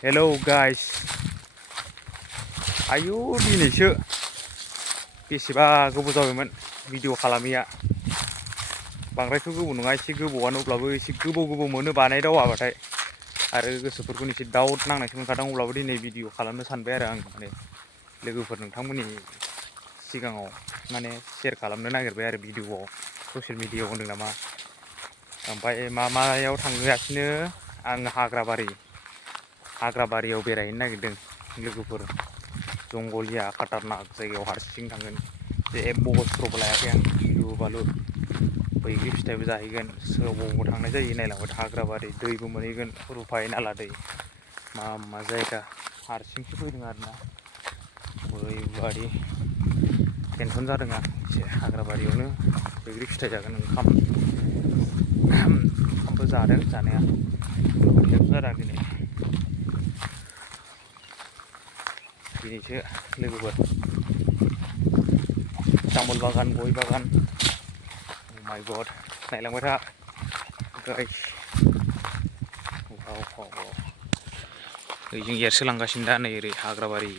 Hello guys. Ayo दिनैसो बेसेबा गोबाव जाबायमोन भिडिअ खालामिया बांद्रायथ' गोबाव नङा एसे गोबावानो अब्लाबो एसे गोबाव मोनो बानायदावाबाथाय आरो गोसोफोरखौ एसे डाउट नांनायसो मोनखादों अब्लाबो दिनै भिडिअ खालामनो सानबाय आरो आं माने लोगोफोर नोंथांमोननि सिगाङाव माने शेयार खालामनो नागिरबाय आरो भिडिअआव ससियेल मिडियाआव होनदों नामा ओमफ्राय मायाव थांगासिनो आं हाग्राबारियाव बेरायहैनो नागिरदों लोगोफोर जंगलिया खाटारनाक जायगायाव हारसिं थांगोन जेबो बस्थ्रबो लायाखै आं गिलु बालु बैग्रि फिथाइबो जाहैगोन सोबावबो थांनाय जायो नायलांबाय हाग्राबारि दैबो मोनहैगोन रुफाय नाला दै मा जायगा हारसिंसो फैदों आरोना ओरैबादि टेनसन जादों आं एसे हाग्राबारियावनो बैग्रि फिथाइ जागोन ओंखामबो जादों जानाया टेनसन जादों दिनै दिनैसो लोगोफोर तामुल बागान गय बागान माय गड नायलांबाय था गाइस वाव ओरैजों एरसोलांगासिनो दा नै ओरै हाग्राबारि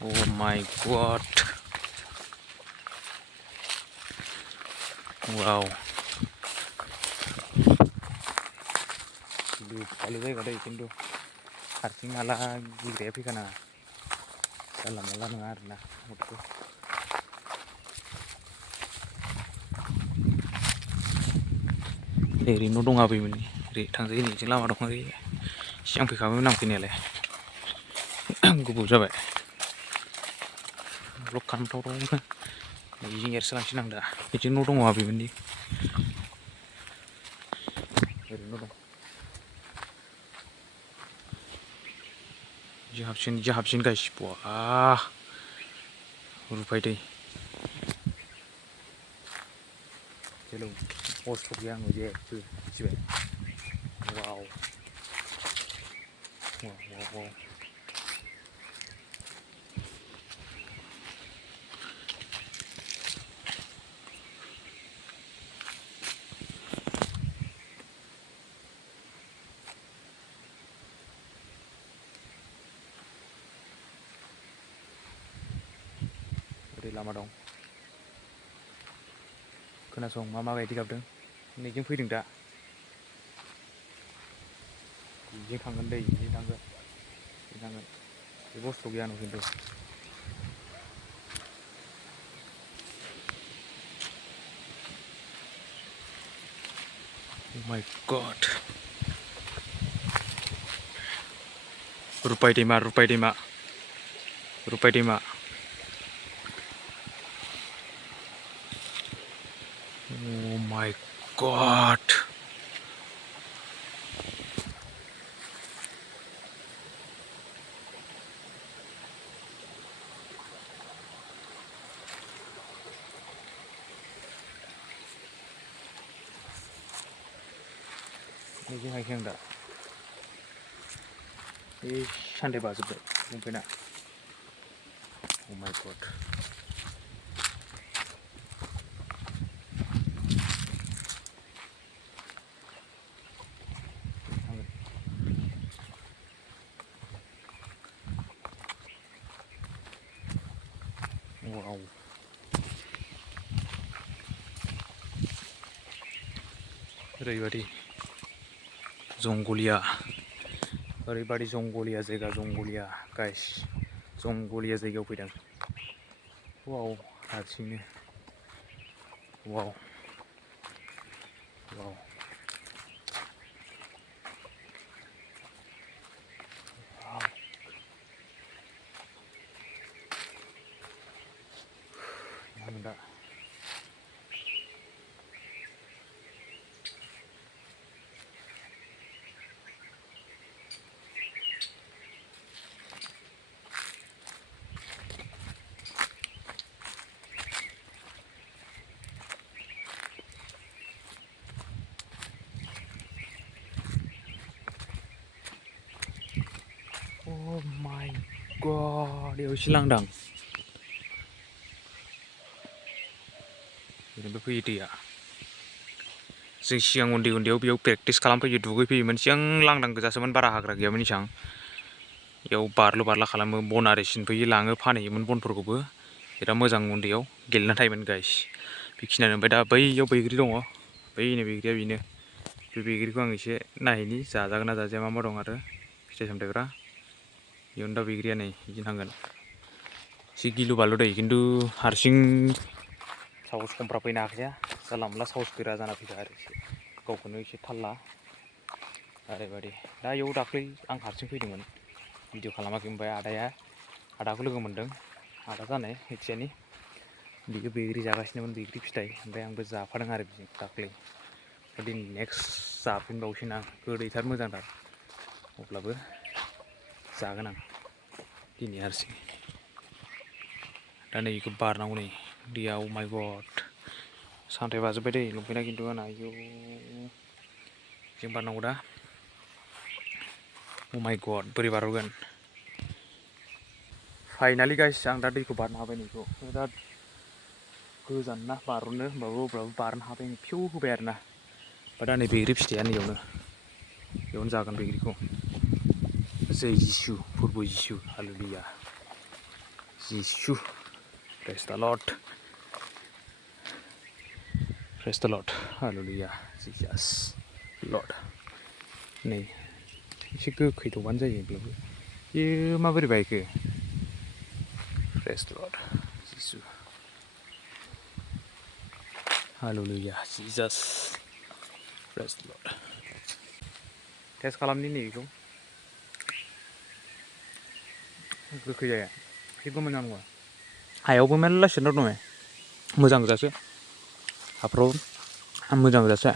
अ माय गड वाव लुपालु जायगा दै खिन्थु हारसिं हाला गिग्राया फैखानाङा जानला मोनला नङा आरोना ओरै न' दं आबैमोननि ओरै थांजायो नैजों लामा दं ओरै सिगां फैखाबायमोन आं फैनायालाय गोबाव जाबाय ब्लक खालामथावथावनो नैजों एरसोलांसिनो आं दा बिदि न' दङ आबैमोननि ओरै न' दं हाबसिन गाइस बा रुफाय दै हेलौ बस्थु गैया आंनाव जेबो मिथिबाय वाव ओरै लामा दं खोनासं मा बायदि गाबदों नैजों फैदों दा बिजों थांगोन दै बिजों थांगोन बे बस्थु गैया आंनाव खिन्थु Oh my god रुपाय दैमा Oh my god नैजों हायखां दा बे सान्दै बाजोब्बाय लंपेन्टआ Oh my god wow ओरैबादि जंगलिया जायगा जंगलिया गाइस जंगलिया जायगायाव फैदों वाव हारसिंनो वाव दा Oh my god बेयाव एसे लांदां ओरैबो फैयो दैया जों सिगां उन्दै उन्दैयाव बेयाव प्रेक्टिस खालामफैयो दुगैफैयोमोन सिगां लांदां गोजासोमोन बारा हाग्रा गैयामोन इसां बेयाव बारलु बारला खालामो बन आरि सिनफैयो लाङो फानहैयोमोन बनफोरखौबो बिराद मोजां उन्दैयाव गेलेना थायोमोन गाइस बेखिनियानो ओमफ्राय दा बैयाव बैग्रि दङ बैनो बैग्रिया बेनो बे बैग्रिखौ आं एसे नायहैनि जाजागोन ना जाजाया मा दं आरो फिथाइ सामथाइफ्रा बेयावनो दा बैग्रिया नै बिदिनो थांगोन एसे गिलु बालु दै खिन्थु हारसिं साहस खमफ्रा फैनो हाखाया जानला मोनला साहस गोरा जाना फैदों आरो एसे गावखौनो एसे थाल ला ओरैबायदि दा इयाव दाख्लै आं हारसिं फैदोंमोन भिडिअ खालामाखै ओमफ्राय आदाखौ लोगो मोन्दों आदा जानाय एथियानि बियो बैग्रि जागासिनोमोन बैग्रि फिथाइ ओमफ्राय आंबो जाफादों आरो बिजों दाख्लै दिनै नेक्स्ट जाफिनबावसैना गोदैथार मोजांथार अब्लाबो जागोन आं दिनै हारसिं दा नै बेखौ बारनांगौ नै दैया अ माय गड सानथाय बाजोब्बाय दै लंपेन्टआ खिन्थु आंना आयौ जों बारनांगौ दा अ माय गड बोरै बारहरगोन फाइनालि गाइस आं दा दैखौ बारनो हाबाय नैखौ बिराद गोजान ना बारनो होमबाबो अब्लाबो बारनो हाबाय फिउ होबाय आरो ना ओमफ्राय दा नै बैग्रि फिथाइया बेयावनो जागोन बैग्रिखौ जै जिसु फोरबु जिसु हालेलुया जिसु प्रेज द लर्ड हालेलुया जिजास लर्ड नै एसे गोखैदबबानो जायो अब्लाबो बेयो माबोरै बायखो प्रेज द लर्ड जिसु हालेलुया जिजास प्रेज द लर्ड टेस्ट खालामनि नै बेखौ गोखै जाया एसे गोमोन जानांगौ हायावबो मेरला सिरना दङ मोजां गोजासो हाफ्राव मोजां गोजासो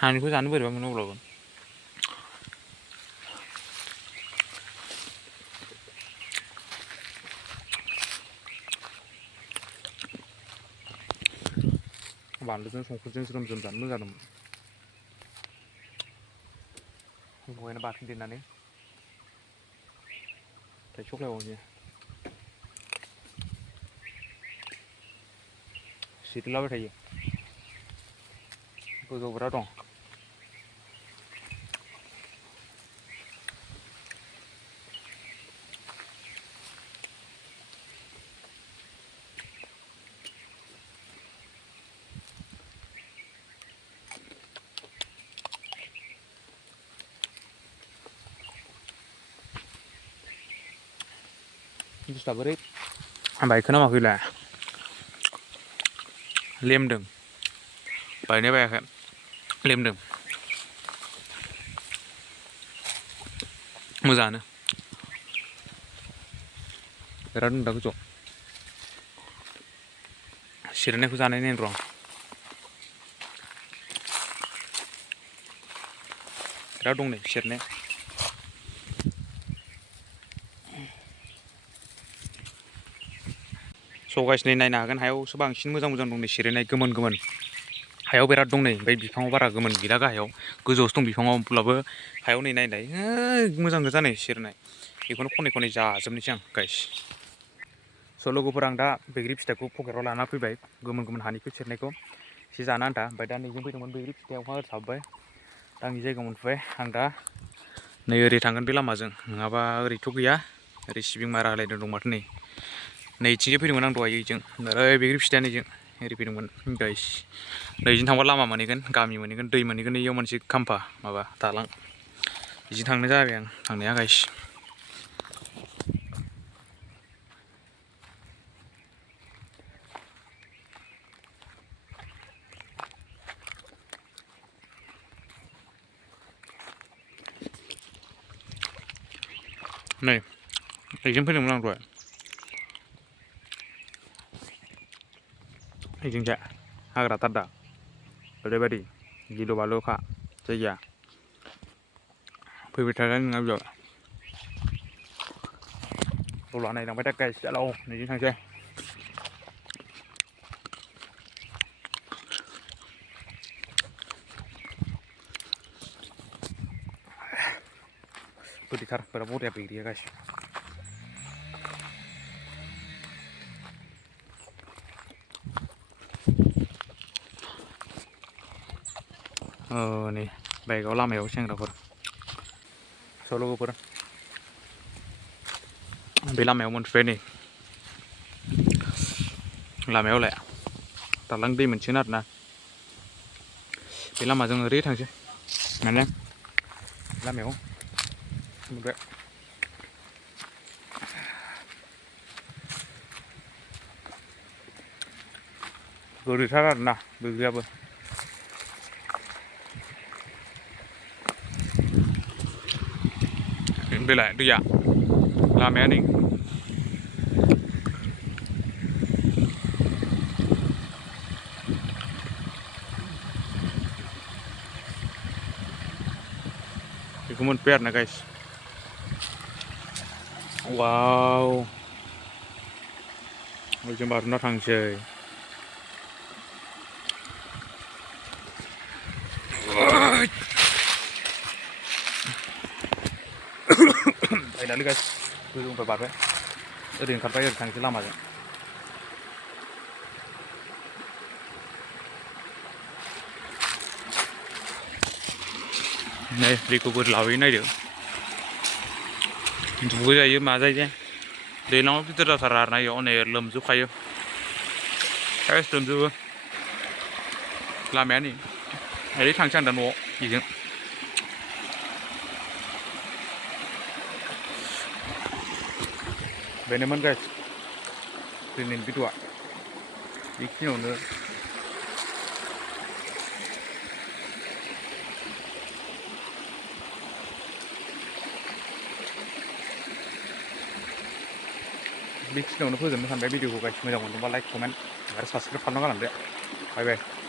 हानिखौ जानो बोरैबा मोनो अब्लाबो बानलुजों संख्रिजों ज्रोम ज्रोम जानो मोजां जादोंमोन लगायना बाथोन देनानै थाइसेयाव लायबावनोसै सिरिलाबाय थायो गोजौआव बिराद दं बुस्थुआ बोरै बायखोना माखैलाय लेमदों बायनाय बायाखै लेमदों मोजाङानो बिराद मोनदा गोजौआव सिरिनायखौ जानाय नायनो र' आं बिराद दं नै सिरिनाय सगायसिनो नायनो हागोन हायावसो बांसिन मोजां मोजां दं नै सिरिनाय गोमोन गोमोन हायाव बिराद दं नै ओमफ्राय बिफाङाव बारा गोमोन गैला गाहायाव गोजौआवसो दं बिफाङाव अब्लाबो हायाव नै नायनाय मोजां गोजा नै सिरिनाय बेखौनो खनै खनै जाजोबनोसै आं गाइस स' लोगोफोर आं दा बैग्रि फिथाइखौ पकेटाव लाना फैबाय गोमोन गोमोन हानिखौ सेरनायखौ एसे जानो आन्था ओमफ्राय दा नैजों फैदोंमोन बैग्रि फिथाइयावहा ओरै थाबोबाय दा आंनि जायगायाव मोनफैबाय आं दा नै ओरै थांगोन बे लामाजों नङाबा ओरैथ' गैया ओरै सिबिं मारा होलायदों दं माथो नै नैथिंजों फैदोंमोन आं दहाय ओइजों ओरै बैग्रि फिथाइया नैजों ओरै फैदोंमोन गाइस नैजों थांबा लामा मोनहैगोन गामि मोनहैगोन दै मोनहैगोन इयाव मोनसे खाम्फा माबा दालां बिजों थांनाय जाबाय आं थांनाया गाइस नै ओइजों फैदोंमोन आं दहाय ओइजोंजा हाग्राथार दा ओरैबायदि गिलु बालुखा जायगाया फैबाय थाजानो नङा बेयाव अब्ला नायलांबाय दा गाइस हेलौ नैजों थांसै गोदैथार बिराद बरिया बैग्रिया गाइस नै बाइकआव लामायाव सेंग्राफोर ज' लोगोफोर बे लामायाव मोनफैबाय नै लामायावलाय दालां दै मोनसिगोन आरोना बे लामाजों ओरै थांसै माने लामायाव मोनबाय गोदैथार आरोना बैग्रियाबो बेलाय दैया लामाया नै बेखौ मोनबाय आरोना गाइस वाव जों बारना थांसै फाइनालि गाइस गोजौनिफ्राय बारबाय ओरै ओंखारबाय ओरै थांसै लामाजों नै दैखौ बोरै लाबोयो नायदो दुगैजायो माजायो दैज्लाङाव गिदिर जाथारा आरोना इयाव नै लोमजोबखायो सेस लोमजोबो लामाया नै ओरै थांसै आं दा न'आव बेजों बेनोमोन गाइस दिनैनि भिडिअ'आ बेखिनियावनो फोजोबनो सानबाय भिडिअ'खौ गाइस मोजां मोनदोंबा लाइक कमेन्ट आरो साबसक्राइब खालामना गालांदो बाय बाय